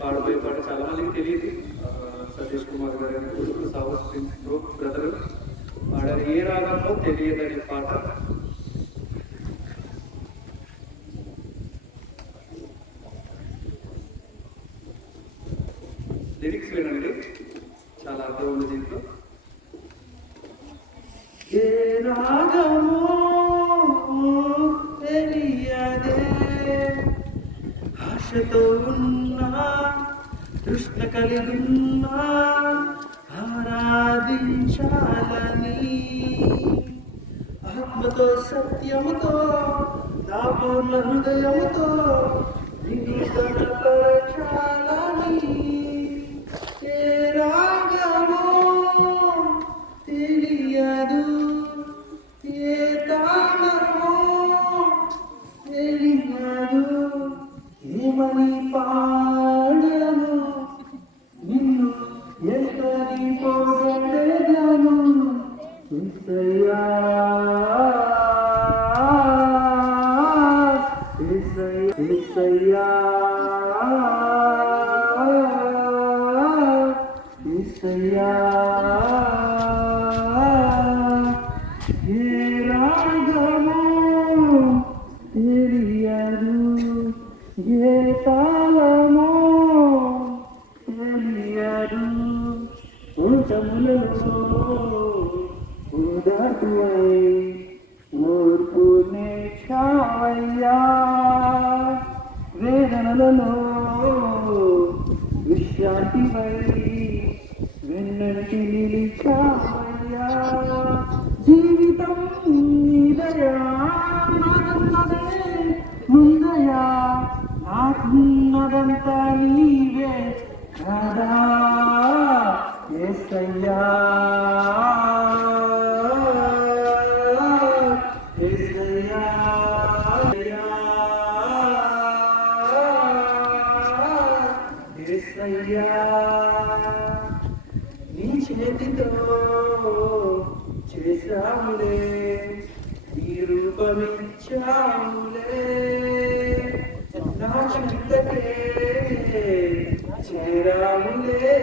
పాడబోయే పాట చాలా మందికి తెలియదు. సతీష్ కుమార్ గారు సౌత్ బ్రదర్ పాడారు. ఏ రాగంలో తెలియదనే పాట. లిరిక్స్ వినండి, చాలా అర్థం ఉంది దీంట్లో. ఏ రాగమో తెలియదే, ఆశతో ఉన్నా తృష్ణ కలిగున్నా ఆరాధించాలని, ఆత్మతో సత్యముతో నా పూర్ణ హృదయముతో నిన్ను కనపరచాలని. ఏ రాగమో తెలియదు, ఏ తాళమో తెలియదు, ఏమని పాడను నిన్ను ఎంతని పొగడెదను. యేసయ్యా యేసయ్యా యేసయ్యా. ఏ రాగమో తెలియదు, ఏ తాళమో తెలియదు, ఊచములలో ఉదాటువై ఓర్పునే చావయ్యా, వేదనలలో విశ్రాంతివై వెన్నటి నిలిచావయ్యా. జీవితం నీదయా నాకున్నదే ముందయా, నాకున్నదంతా నీవే కాదా. యేసయ్యా యేసయ్యా యేసయ్యా. నీ చేతితో చేశాములే, నీ రూపమిచ్చాములే, నా చింతకే చేరాములే,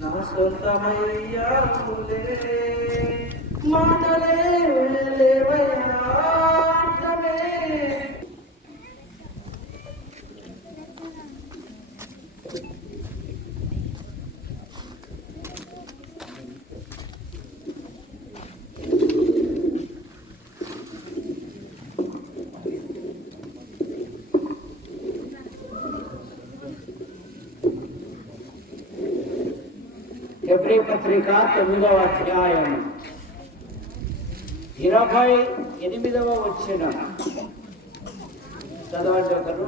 నా సొంతమయ్యాములే. మాటలే లేవయ్యా హెబ్రీ పత్రిక 9వ అధ్యాయం 28వ వచనం చదవండి ఒకరు.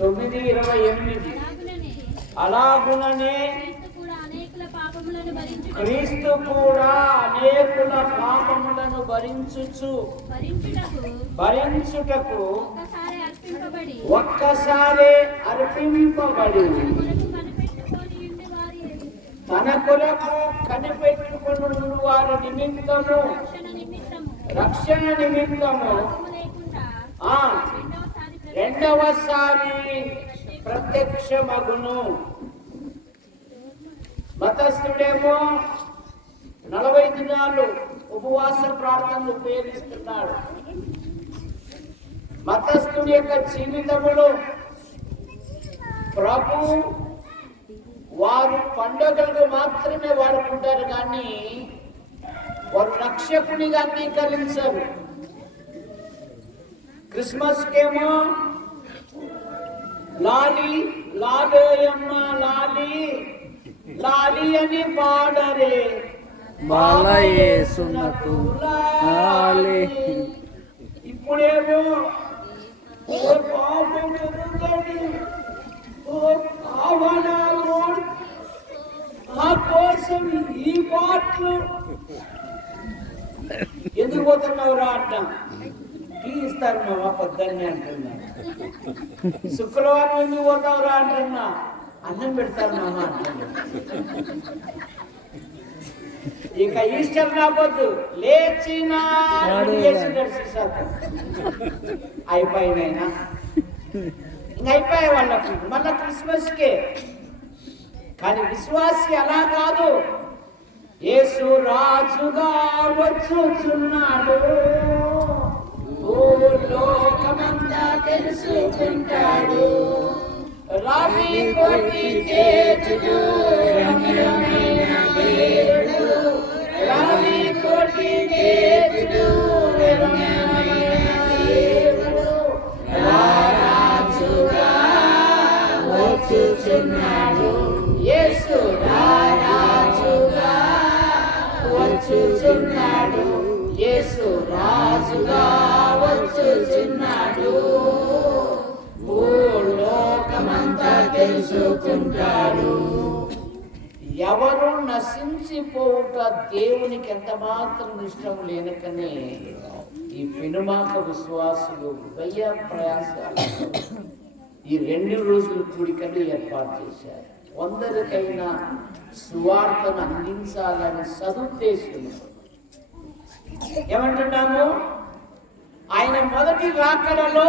9:28. అలాగుననే క్రీస్తు కూడా అనేకుల పాపములను భరించుటకు ఒక్కసారి అర్పింపబడి తన కొరకు కనిపెట్టుకుని వారి నిమిత్తము రక్షణ నిమిత్తము రెండవసారి ప్రత్యక్షమగును. మతస్థుడేమో 40 దినాలు ఉపవాస ప్రార్థనలు ఉపయోగిస్తున్నాడు. మతస్థుడి యొక్క జీవితములో ప్రభు వారు పండుగలకు మాత్రమే వాడుకుంటారు, కానీ వారు రక్షకునిగా అంగీకరించరు. క్రిస్మస్ కేమో లాలి లాలేయమ్మ లాలి లాలి అని పాడరే, బాలయేసునకు లాలి. ఇప్పుడేమో నా కోసం ఈ పాటలు ఎందుకు పోతున్నావురా అంట. టీ ఇస్తారు మా పొద్దున్నే అంటున్నా. శుక్రవారం ఎందుకు పోతావురా అంటున్నా. అన్నం పెడతారు మామ అంటున్నా. ఇక ఈస్టర్ రాబోద్దు లేచిన అయిపోయినైనా ఇంక అయిపోయే వాళ్ళకు మళ్ళా క్రిస్మస్కే. కానీ విశ్వాసి అలా కాదు. యేసు రాజుగా వచ్చుచున్నాడు, లోకమంతా తెలుసుకుంటాడు. రావి కోటి తేజుడు రమ్యమైన దేవుడు, రావి కోటి తేజుడు రమ్యమైన దేవుడు రాజుగా వచ్చుచున్నాడు. యేసు రాజుగా వచ్చుచున్నాడు, యేసు రాజుగా వచ్చుచున్నాడు. లోకమంతా తెలుసుకుంటాడు. ఎవరు నశించిపోవుట దేవునికి ఎంత మాత్రం ఇష్టం లేనకనే ఈ పెనుమాక విశ్వాసులు వెయ్య ప్రయాసాలు ఈ 2 రోజుల కూడికలు ఏర్పాటు చేశారు. కొందరికైనా సువార్తను అందించాలని సదుద్దేశం. ఏమంటున్నాము? ఆయన మొదటి రాకడలో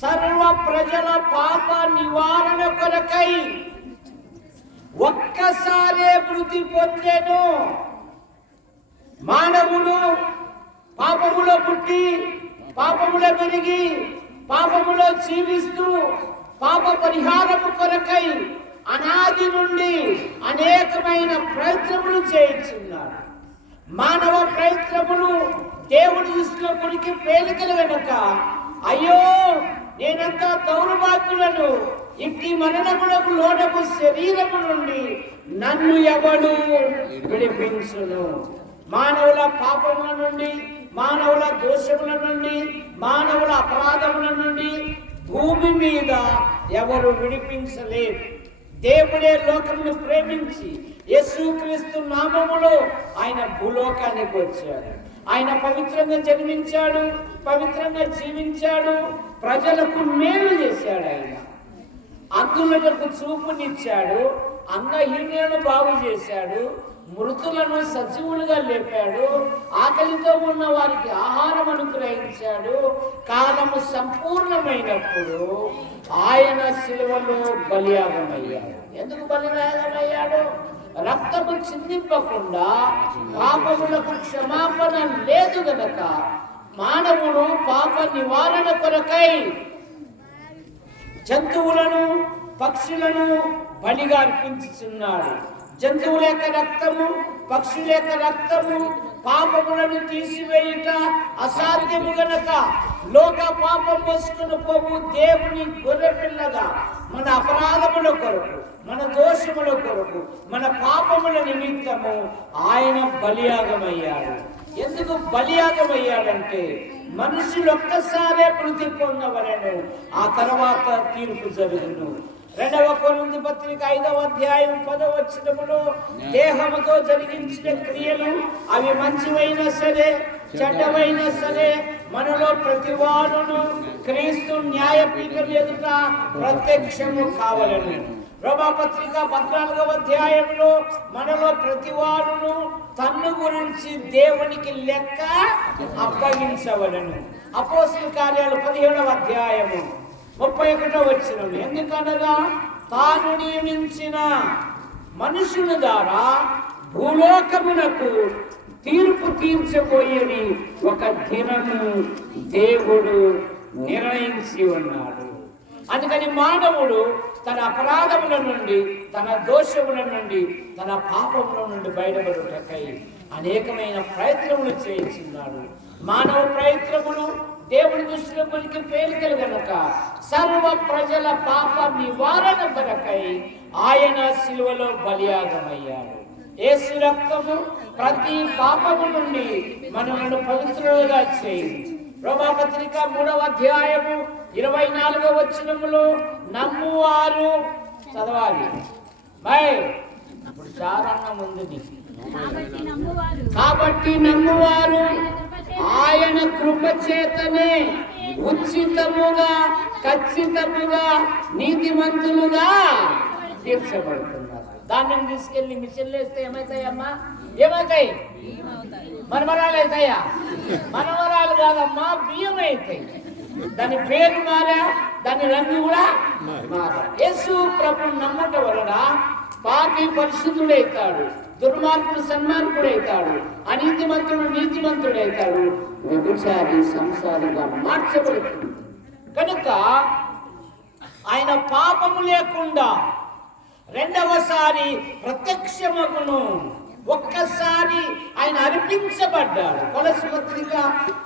సర్వ ప్రజల పాప నివారణ కొరకై ఒక్కసారే మృతి పొందెను. మానవుడు పాపములో పుట్టి పాపములో పెరిగి పాపములో జీవిస్తూ పాప పరిహారము కొరకై అనాది నుండి అనేకమైన ప్రయత్నములు చేయించున్నాడు. మానవ ప్రయత్నములు దేవుని దృష్టిలో కొరికి పేలికలు వెనుక అయ్యో నేనంతా దౌర్భాగ్యులను, ఇట్టి మరణమునకు లోనకు శరీరము నుండి నన్ను ఎవడు విడిపించును? మానవుల పాపముల నుండి, మానవుల దోషముల నుండి, మానవుల అపరాధముల నుండి భూమి మీద ఎవరు విడిపించలేరు. దేవుడే లోకమును ప్రేమించి యేసుక్రీస్తు నామములో ఆయన భూలోకానికి వచ్చాడు. ఆయన పవిత్రంగా జన్మించాడు, పవిత్రంగా జీవించాడు, ప్రజలకు మేలు చేశాడు. ఆయన అంధులకు చూపునిచ్చాడు, అంగహీనులను బాగు చేశాడు, మృతులను సజీవులుగా లేపాడు, ఆకలితో ఉన్న వారికి ఆహారం అనుగ్రహించాడు. కాలము సంపూర్ణమైనప్పుడు ఆయన శిలువలో బలియాగమయ్యాడు. ఎందుకు బలియాగమయ్యాడు? రక్తము చిందింపకుండా పాపములకు క్షమాపణ లేదు గనక మానవుడు పాప నివారణ కొరకై జంతువులను పక్షులను బలిగా అర్పించుచున్నాడు. జంతువుల యొక్క రక్తము, పక్షుల యొక్క రక్తము పాపములను తీసివేయుట అసాధ్యము గనక లోక పాపం మోసుకుని పోవు దేవుని గొర్రె పిల్లగా మన అపరాధముల కొరకు, మన దోషముల కొరకు, మన పాపముల నిమిత్తము ఆయన బలియాగమయ్యాడు. ఎందుకు బలియాగమయ్యాడంటే మనుషులు ఒక్కసారే మృతి పొందవలను, ఆ తర్వాత తీర్పు జరుగును. 2వ కొరింథీ పత్రిక 5వ అధ్యాయం 10వ వచనములో దేహముతో జరిగించిన క్రియలు అవి మంచివైనా సరే చెడ్డవైనా సరే మనలో ప్రతివాడును క్రీస్తు న్యాయపీఠం ఎదుట ప్రత్యక్షము కావాలని. రోమాపత్రిక 14వ అధ్యాయంలో మనలో ప్రతివాడును తన్ను గురించి దేవునికి లెక్క అప్పగించవలను. అపోస్తలుల కార్యాలు 17వ అధ్యాయము 31వ వచనం, ఎందుకనగా తాను నియమించిన మనుషుల ద్వారా భూలోకమునకు తీర్పు తీర్చబోయేది ఒక దినము దేవుడు నిర్ణయించి ఉన్నాడు. అందుకని మానవుడు తన అపరాధముల నుండి, తన దోషముల నుండి, తన పాపముల నుండి బయటపడుటకై అనేకమైన ప్రయత్నములు చేయించున్నాడు. మానవ ప్రయత్నములు దేవుని దృష్టిలో కొరికి పేలికలు గనక సర్వ ప్రజల పాప నివారణ కొరకై ఆయన శిలువలో బలియాగమయ్యాడు. యేసు రక్తము ప్రతి పాపము నుండి మనలను పవిత్రులుగా చేయింది. రోమాపత్రిక 3వ అధ్యాయము 24వ వచనములో నమ్మువారు చదవాలి. ఇప్పుడు చాలా ఉంది నీకు. కాబట్టి నమ్మువారు ఆయన కృప చేతనే ఉచితముగా ఖచ్చితముగా నీతిమంతులుగా తీర్చబడుతున్నారు. ధాన్యం తీసుకెళ్ళి మిషన్లు వేస్తే ఏమవుతాయమ్మా? ఏమవుతాయి? మనమరాలు అవుతాయా? మనమరాలు కాదమ్మా, బియ్యం అవుతాయి. దాని పేరు మారా, దాని రంగు కూడా మారా. యేసు ప్రభు నమ్మట వలన పాపి పరిశుద్ధుడైతాడు, దుర్మార్గుడు సన్మార్గుడైతాడు, అనీతిమంతుడు నీతిమంతుడైతాడు, వ్యభిచారి సంసారిగా మార్చబడుతుంది. కనుక ఆయన పాపము లేకుండా రెండవసారి ప్రత్యక్షమగును. ఒక్కసారి ఆయన అర్పించబడ్డాడు. కొలస్సీ పత్రిక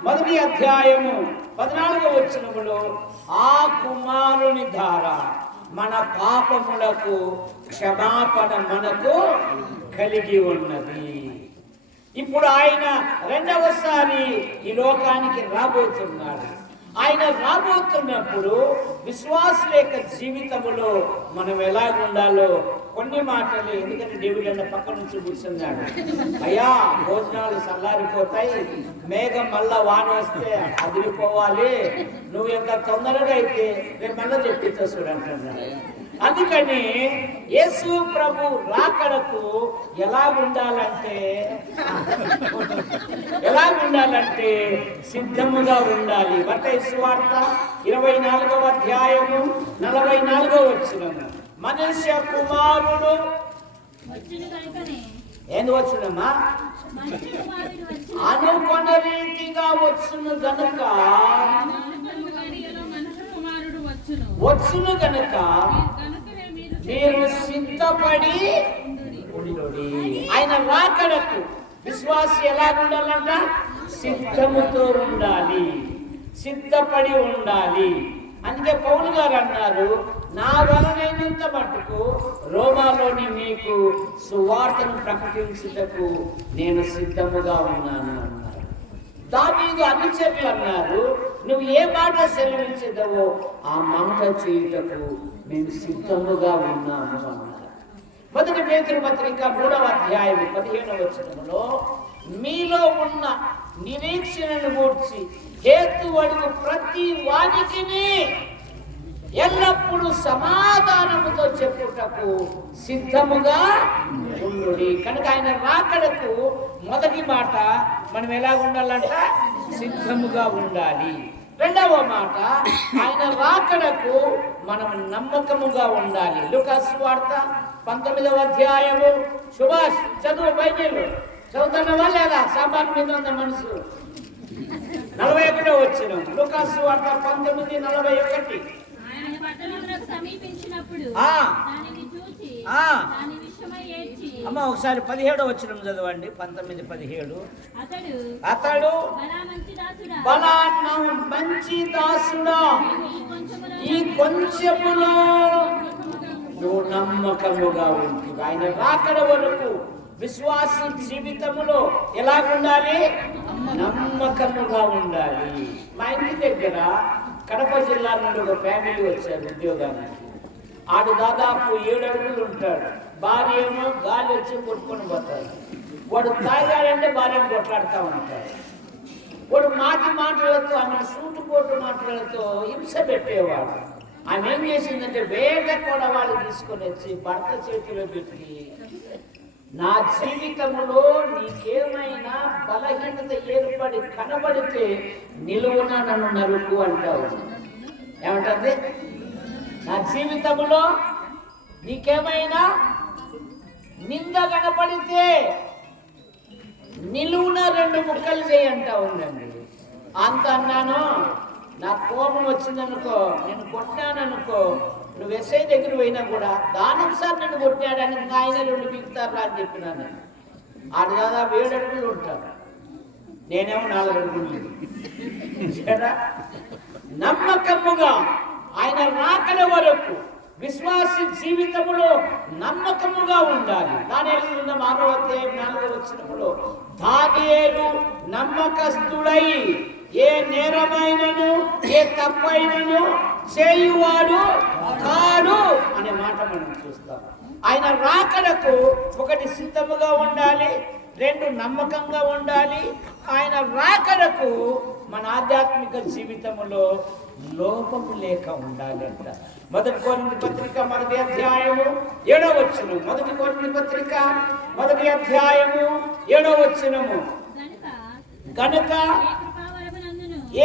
1వ అధ్యాయము 14వ వచనములో ఆ కుమారుని ద్వారా మన పాపములకు క్షమాపణ మనకు కలిగి ఉన్నది. ఇప్పుడు ఆయన రెండవసారి ఈ లోకానికి రాబోతున్నాడు. ఆయన రాబోతున్నప్పుడు విశ్వాసుల యొక్క జీవితంలో మనం ఎలా ఉండాలో కొన్ని మాటలు, ఎందుకంటే డేవిడ్ అన్న పక్క నుంచి కూర్చున్నాడు. అయ్యా భోజనాలు చల్లారిపోతాయి, మేఘం మళ్ళా వాన వస్తే అదిరిపోవాలి, నువ్వు ఎంత తొందరగా అయితే రేపు మళ్ళా చెప్పించా చూడంటున్నాడు. అందుకని యేసు ప్రభు రాకడకు ఎలా ఉండాలంటే సిద్ధముగా ఉండాలి. మత్తయి సువార్త 24వ అధ్యాయము 44వ వచనము, మనుష్య కుమారుడు ఏంది వచ్చునమ్మా? అనుకొన్న రీతిగా వచ్చును గనుక మీరు సిద్ధపడి ఉండుడి. ఆయన రాకడకు విశ్వాసి ఎలా ఉండాలంట? సిద్ధముతో ఉండాలి, సిద్ధపడి ఉండాలి. అందుకే పౌలు గారు అన్నారు, నా వలనైనంత మట్టుకు రోమాలోని మీకు సువార్తను ప్రకటించుటకు నేను సిద్ధముగా ఉన్నాను అన్నారు. దావీదు అనుచరులు అన్నారు, నువ్వు ఏ మాట సెలవించదవో ఆ మాట చేయుటకు మేము సిద్ధముగా ఉన్నాము అన్నారు. 1 పేతురు పత్రిక 3వ అధ్యాయము 15వ వచనములో మీలో ఉన్న నిరీక్షణను గూర్చి హేతు అడుగు ప్రతి వానికిని ఎల్లప్పుడూ సమాధానముతో చెప్పుటకు సిద్ధముగా ఉండుడి. కనుక ఆయన రాకడకు మొదటి మాట మనం ఎలా ఉండాలంట? సిద్ధముగా ఉండాలి. రెండవ మాట, ఆయన రాకడకు మనం నమ్మకముగా ఉండాలి. లూకాసు వార్త 19వ అధ్యాయము, సుభాష్ చదువు, బైబిల్ చదువుతున్నవా లేదా? సామాన్ మీద ఉన్న మనసు 41వ వచనం, లూకాసు వార్త 19:41. అమ్మ ఒకసారి 17వ వచనం చదవండి. 19:17. అతడు బలాన్న మంచి దాసుడా, ఈ కొంచెములో నువ్వు నమ్మకముగా ఉంటుంది. ఆయన రాకడ వరకు విశ్వాసి జీవితములో ఎలా ఉండాలి? నమ్మకముగా ఉండాలి. మా ఇంటి దగ్గర కడప జిల్లా నుండి ఒక ఫ్యామిలీ వచ్చారు ఉద్యోగానికి. ఆడు దాదాపు 7 అడుగులు ఉంటాడు. భార్య ఏమో గాలి వచ్చి కొట్టుకొని పోతాడు. వాడు తాగాడంటే భార్యను కొట్లాడుతూ ఉంటాడు. వాడు మాటలతో, ఆమె సూటుపోటు మాటలతో హింస పెట్టేవాడు. ఆమె ఏం చేసిందంటే వేట కూడా వాళ్ళు తీసుకొని వచ్చి భర్త చేతిలో పెట్టి, నా జీవితంలో నీకేమైనా బలహీనత ఏర్పడి కనబడితే నిలువున నన్ను నరుకు అంటావు. ఏమంటుంది? నా జీవితంలో నీకేమైనా నింద కనపడితే నిలువున 2 ముక్కలు చేయంటా ఉందండి. అంత అన్నాను. నా కోపం వచ్చిందనుకో, నేను కొట్టాననుకో, నువ్వు ఎస్ఐ దగ్గర పోయినా కూడా దానం సార్ నన్ను కొట్టాడని ఆయన 2 బిగుతారా అని చెప్పినాను. ఆడు దాదాపు 7 అడుగులు ఉంటాడు, నేనేమో 4 అడుగులు. నమ్మకముగా ఆయన రాకడ వరకు విశ్వాసి జీవితంలో నమ్మకముగా ఉండాలి. దానియేలు 6వ అధ్యాయం 4వ వచనములో దానియేలు నమ్మకస్తుడై ఏ నేరమైనను ఏ తప్పైనను చేయువాడు కాడు అనే మాట మనం చూస్తాం. ఆయన రాకడకు 1 సిద్ధముగా ఉండాలి, 2 నమ్మకంగా ఉండాలి. ఆయన రాకడ రాకడకు మన ఆధ్యాత్మిక జీవితంలో లోపము లేక ఉండాలంట. మొదటి కొరింథీ పత్రిక 1వ అధ్యాయము 7వ వచనం. మొదటి కొరింథీ పత్రిక 1వ అధ్యాయము 7వ వచనము. గనుక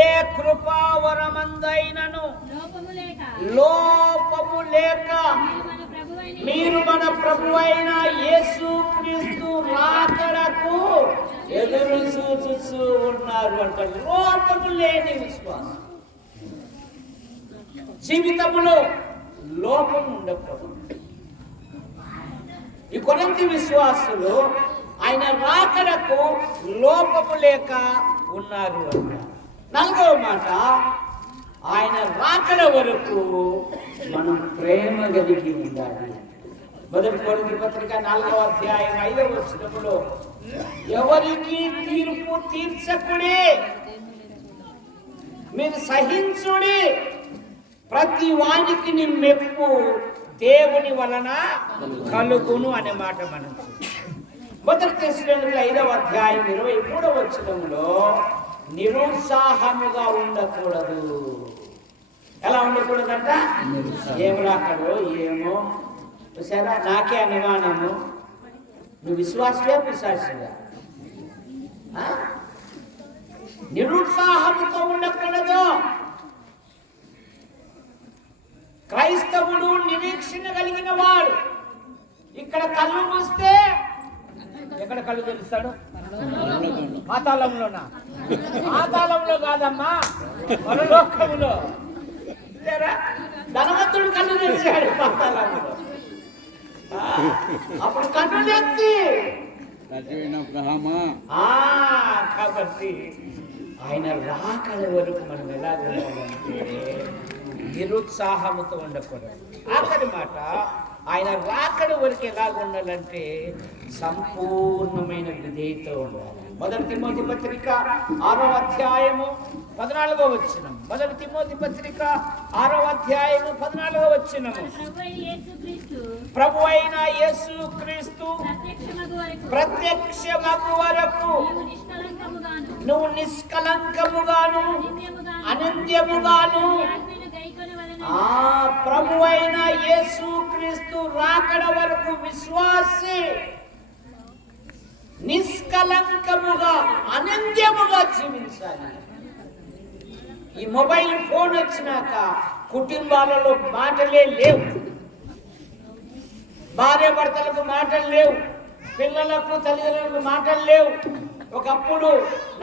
ఏ కృపావరమందైనను లోపము లేక మీరు మన ప్రభువైన యేసుక్రీస్తు రాకడకు ఎదురు చూస్తూ ఉన్నారు అంటే లోపము లేని విశ్వాసం. జీవితంలో లోపం ఉండకూడదు. ఈ కొరింథీ విశ్వాసులు ఆయన రాకడకు లోపము లేక ఉన్నారు అంట. 4వ మాట, ఆయన రాకడ వరకు మనం ప్రేమ కలిగి ఉండాలి. మొదటి కొరింథీ పత్రిక 4వ అధ్యాయం 5వ వచనములో ఎవరికి తీర్పు తీర్చకుడి, మీరు సహించుడి, ప్రతి వానికి నీ మెప్పు దేవుని వలన కలుగును అనే మాట మనం చూస్తాం. మొదటి తెస్సలోనికీయుల 5వ అధ్యాయం 23వ వచనంలో నిరుత్సాహముగా ఉండకూడదు. ఎలా ఉండకూడదంట? ఏం రాకడో ఏమో సరే నాకే అనుమానము. నువ్వు విశ్వాసమే పిశాచిగా. నిరుత్సాహముతో ఉండకూడదు. క్రైస్తవుడు నిరీక్షణ కలిగిన వాడు. ఇక్కడ కళ్ళు మూస్తే ఎక్కడ కళ్ళు తెలుస్తాడు? పాతాళంలోనా? పాతాళంలో కాదమ్మా, పరలోకములో. ధనవంతుడు కళ్ళు తెరిచాడు పాతాళంలో. అప్పుడు కన్నులు ఎత్తి కాబట్టి ఆయన రాకడ వరకు మనం ఎలా ఉండాలంటే నిరుత్సాహముతో ఉండకూడదు. ఆఖరి మాట, ఆయన రాకడ వరకు ఎలా ఉండాలంటే సంపూర్ణమైన విధేయతో ఉండాలి. మొదటి తిమోతి పత్రిక 6వ అధ్యాయము 14వ వచనం. మొదటి తిమోతి పత్రిక 6వ అధ్యాయము 14వ వచనము. ప్రభు అయిన యేసుక్రీస్తు ప్రత్యక్షమగు వరకు నువ్వు నిష్కలంకముగాను అనింద్యముగాను ప్రభు అయిన యేసుక్రీస్తు రాకడ వరకు విశ్వాసి నిష్కలంకముగా అనింద్యముగా జీవించాలి. ఈ మొబైల్ ఫోన్ వచ్చినాక కుటుంబాలలో మాటలే లేవు, భార్య భర్తలకు మాటలు లేవు, పిల్లలకు తల్లిదండ్రులకు మాటలు లేవు. ఒకప్పుడు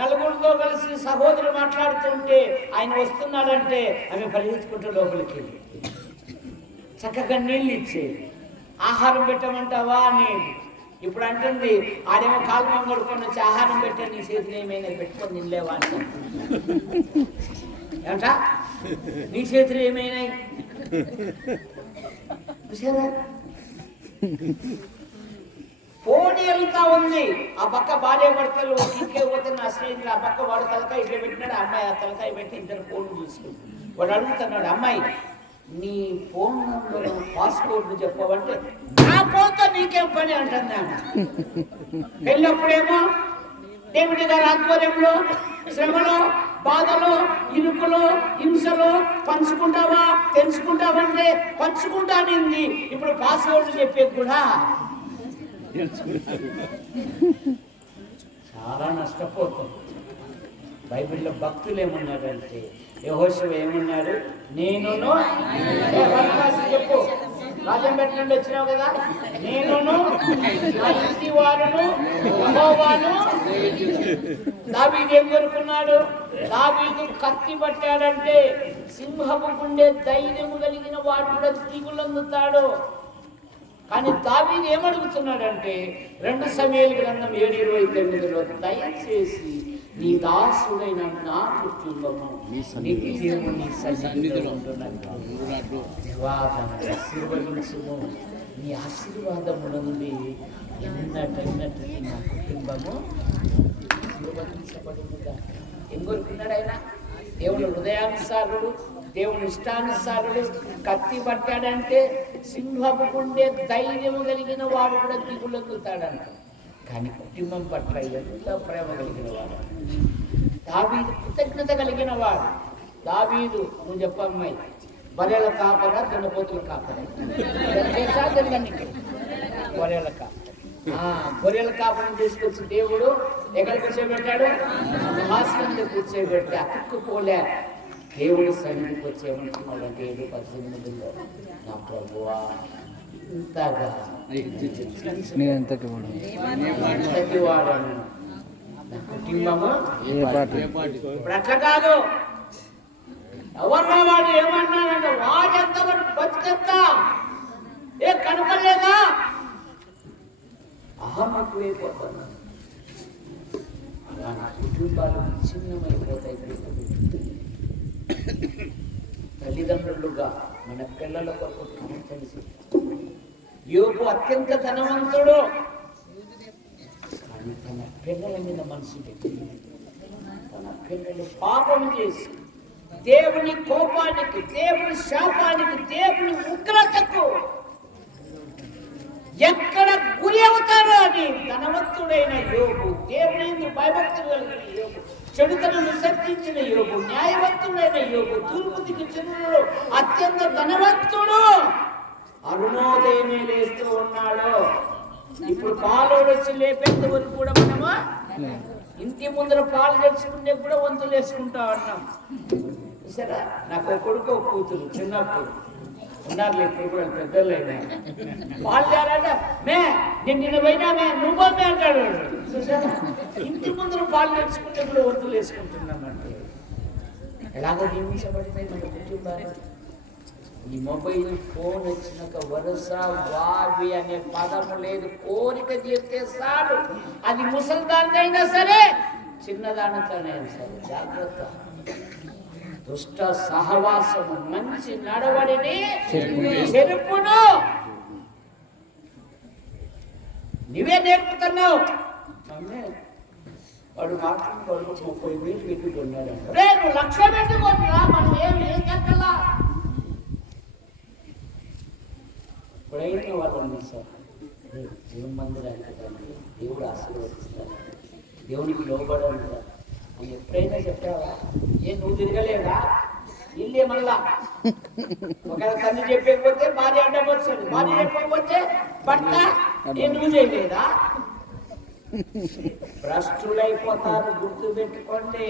నలుగురితో కలిసి సహోదరు మాట్లాడుతుంటే ఆయన వస్తున్నాడంటే ఆమె పరిగెత్తుకుంటూ లోపలికి చక్కగా నీళ్ళు ఇచ్చేది. ఆహారం పెట్టమంటావా అని. ఇప్పుడు అంటుంది ఆడేమో కాలు మంగడుకొని వచ్చి ఆహారం పెట్టాను, నీ చేతిలో ఏమైనా పెట్టుకొని నిల్లేవా అంట. ఏమంట నీ చేతులు ఏమైనాయి? ఫోన్ వెళ్తా ఉంది. ఆ పక్క భార్య భర్తలు ఇంకే పోతే నా స్నేహితులు ఆ పక్క వాడు తలకాయ ఇట్లా పెట్టినాడు, అమ్మాయి ఆ తలకాయ పెట్టి ఇద్దరు ఫోన్ తీసుకుంటారు. వాడు అడుగుతున్నాడు, అమ్మాయి నీ ఫోన్ నంబర్ పాస్పోర్ట్ చెప్పవంటే నా ఫోన్తో నీకేం పని అంటుంది ఆమె. వెళ్ళినప్పుడేమో దేవుడి గారి ఆధ్వర్యంలో శ్రమలో బాధలో ఇరుకులో హింసలో పంచుకుంటావా తెలుసుకుంటావంటే పంచుకుంటానింది. ఇప్పుడు పాస్వర్డ్ చెప్పే కూడా చాలా నష్టపోతుంది. బైబిల్లో భక్తులు ఏమన్నారంటే యెహోషువ ఏమన్నాడు? నేనును చెప్పు, రాజంపేట నుండి వచ్చినావు కదా, నేనును నా ఇంటి వారును యెహోవాను. దావీదు ఏం కోరుకున్నాడు? దావీదు కత్తి పట్టాడంటే సింహము గుండె ధైర్యము కలిగిన వాడు కూడా దిగులందుతాడు. కానీ దావీదు ఏమడుగుతున్నాడంటే 2 సమూయేలు గ్రంథం 7:29లో దయచేసి నీ దాసుడైన నా కుటుంబము నిత్యము నీ సన్నిధిలో ఉంటున్నట్టు ఆశీర్వదించుము. నీ ఆశీర్వాదము నుండి ఎన్నటెన్నటికి నా కుటుంబము ఆశీర్వదించబడునుగా. ఏం కోరుకున్నాడు ఆయన? దేవుడు హృదయానుసారుడు, దేవుని ఇష్టానుసారుడు. కత్తి పట్టాడంటే సింహపు గుండె ధైర్యము కలిగిన వాడు కూడా దిగులొందుతాడంట. కానీ కుటుంబం పట్ల ఎంత ప్రేమ కలిగిన వాడు. దావీదు కృతజ్ఞత కలిగిన వాడు. దావీదు, నువ్వు చెప్పమ్మాయి, బర్రెల కాపరా దున్నపోతుల కాపరా? గొర్రెల కాపర. గొర్రెల కాపరిని తీసుకొచ్చి దేవుడు ఎక్కడ కూర్చోబెట్టాడు? సింహాసనం మీద కూర్చోబెట్టి అతుక్కుపోలే. దేవుడు సన్నిధికి వచ్చేమంటున్నాడు 7:18, నా ప్రభువా ఇంతగా ఎంతటి వాడను, నా కుటుంబము ఇప్పుడు అట్లా కాదు. ఎవరు వాడు ఏమన్నాడంటే, వాడెంత బతికెత్తా ఏ కనపడలేదా? అహమక్కువైపోతాను. అలా నా కుటుంబాలు విచ్ఛిన్నమైపోతాయి. తల్లిదండ్రులుగా మన పిల్లల కొరకు మనం తెలిసి, యోబు అత్యంత ధనవంతుడు, కానీ తన పిల్లల మీద మనసు పెట్టి, తన పిల్లలు పాపం చేసి దేవుని కోపానికి, దేవుని శాపానికి, దేవుని ఉగ్రతకు ఎక్కడ గురి అవుతారో అని ధనవంతుడైన యోబు, దేవుని భయభక్తులు కలిగిన యోబు, చెడుతను విసర్జించిన యోబు, న్యాయవంతుడైన యోబు, తూర్పు దిక్కు చెందిన అత్యంత ధనవంతుడు, అరుణోదయమే లేస్తూ ఉన్నాడు. ఇప్పుడు పాలోడు వచ్చి లేపేంత వరకు కూడా మనమా ఇంటి ముందర పాలు తెచ్చుకుంటే కూడా వంతులు వేసుకుంటా ఉన్నాం. సరే, నాకు ఒక కొడుకు ఒక కూతురు, చిన్నప్పుడు ఉన్నారు, ఇప్పుడు కూడా పెద్దలైనా పాలు తేరాట, మే నేను నిన్న పోయినా మే నువ్వే అంటాడు. చూసారా, ఇంటి ముందర పాలు తెచ్చుకుంటే కూడా వంతులు వేసుకుంటున్నామంటే ఎలాగ నియమించబడినాయి మన కుటుంబాలు. ఈ మొబైల్ ఫోన్ వచ్చినాక వరుస వావి అనే పదము లేదు. కోరిక చేస్తే చాలు, అది ముసలిదానికైనా సరే చిన్నదానితోనైనా సరే జాగ్రత్త. దుష్ట సహవాసము మంచి నడవడిని చెరుపును. నువ్వే నేర్పుతున్నావు. వాడు మాట్లాడుకోడు 30,000 పెట్టుకున్నాడు. నువ్వు 1,00,000 పెట్టుకోరా, మనం ఏం చెప్పలా. ఇప్పుడైనా వాళ్ళని సార్ దేవుని మందిరానికి దేవుడు ఆశీర్వదిస్తాడు, దేవునికి లోబడాలి. నువ్వు ఎప్పుడైనా చెప్పావా? నువ్వు తిరగలేదా? ఇల్లే మళ్ళా ఒకవేళ తల్లి చెప్పకపోతే భార్య అడ్డం వచ్చాడు, భార్య చెప్పకపోతే భర్త నువ్వు చేయలేదా? భ్రష్టులైపోతారు, గుర్తు పెట్టుకోండి.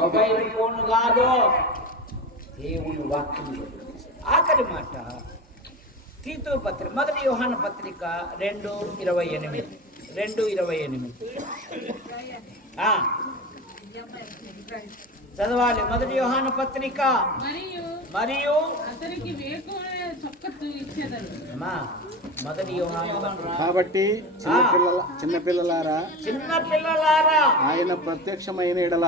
మొబైల్ ఫోన్ కాదు, దేవుని వాక్యం. ఆఖరి మాట తీతు పత్రిక, 1 యోహాను పత్రిక 2:28. 2:28 చదవాలి. 1 యోహాను పత్రిక. మరియు అతనికి కాబట్టి చిన్నపిల్లలారా ఆయన ప్రత్యక్షమైన ఎడల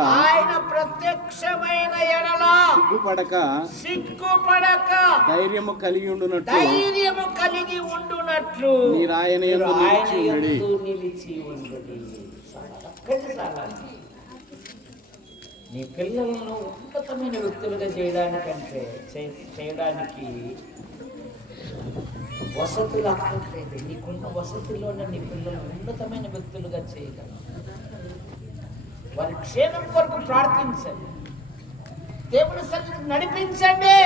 సిగ్గుపడక ధైర్యము కలిగి ఉండునట్లు మీరాయన యందు నిలిచి ఉండుడి. నీ పిల్లలను ఉన్నతమైన వ్యక్తులుగా చేయడానికి వసతులు అక్కర్లేదు. నీకున్న వసతుల్లోనే నీ పిల్లలను ఉన్నతమైన వ్యక్తులుగా చేయగలరు. వారి క్షేమం కొరకు ప్రార్థించండి, దేవుని సన్నిధికి నడిపించండి.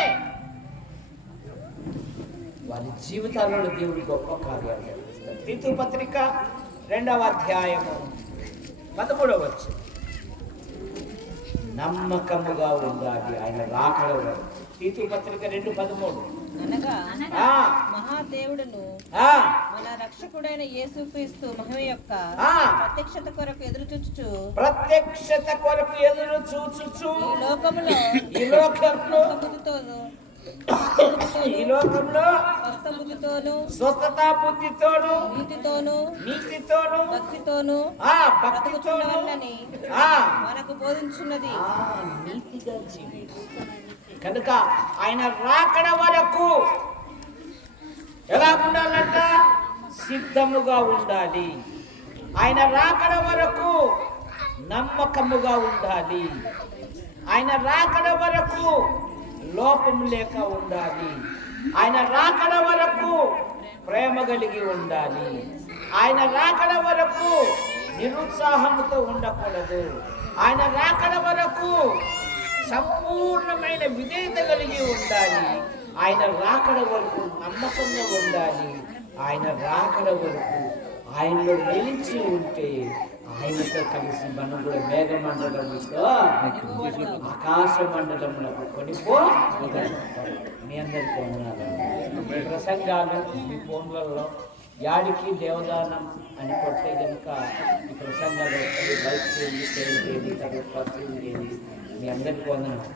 వారి జీవితాలలో దేవుడి గొప్ప కార్యాలు జరిగిస్తారు. తీతు పత్రిక 2వ అధ్యాయము 13వ వచనం. నమ్మకముగా ఉండాలి ఆయన రాకడ వరకు. తీతు పత్రిక 2:13. మహాదేవుడును మన రక్షకుడైన యేసుక్రీస్తు మహిమ యొక్క ప్రత్యక్షత కొరకు ఎదురు చూచుచు ఈ లోకంలో స్వస్థత బుద్ధితోను నీతితోను భక్తితోను మనకు బోధించున్నది. నీతిగా కనుక ఆయన రాకడ వరకు ఎలా ఉండాలంట? సిద్ధముగా ఉండాలి. ఆయన రాకడ వరకు నమ్మకముగా ఉండాలి. ఆయన రాకడ వరకు లోపం లేక ఉండాలి. ఆయన రాకడ వరకు ప్రేమ కలిగి ఉండాలి. ఆయన రాకడ వరకు నిరుత్సాహంతో ఉండకూడదు. ఆయన రాకడ వరకు సంపూర్ణమైన విధేయత కలిగి ఉండాలి. ఆయన రాకడ వరకు నమ్మకంగా ఉండాలి. ఆయన రాకడ వరకు ఆయనలో నిలిచి ఉంటే ఆయనతో కలిసి మనం కూడా మేఘమండలంతో ఆకాశ మండలంలో కొనిపో. మీ అందరికీ వందనాలు. ప్రసంగాలు మీ ఫోన్లలో యాడికి దేవదానం అని కొట్టే కనుక ఈ ప్రసంగాలు లైక్ చేయండి, షేర్ చేయండి, తర్వాత పరిచయం చేయండి. మీ అందరికీ వందనాలు.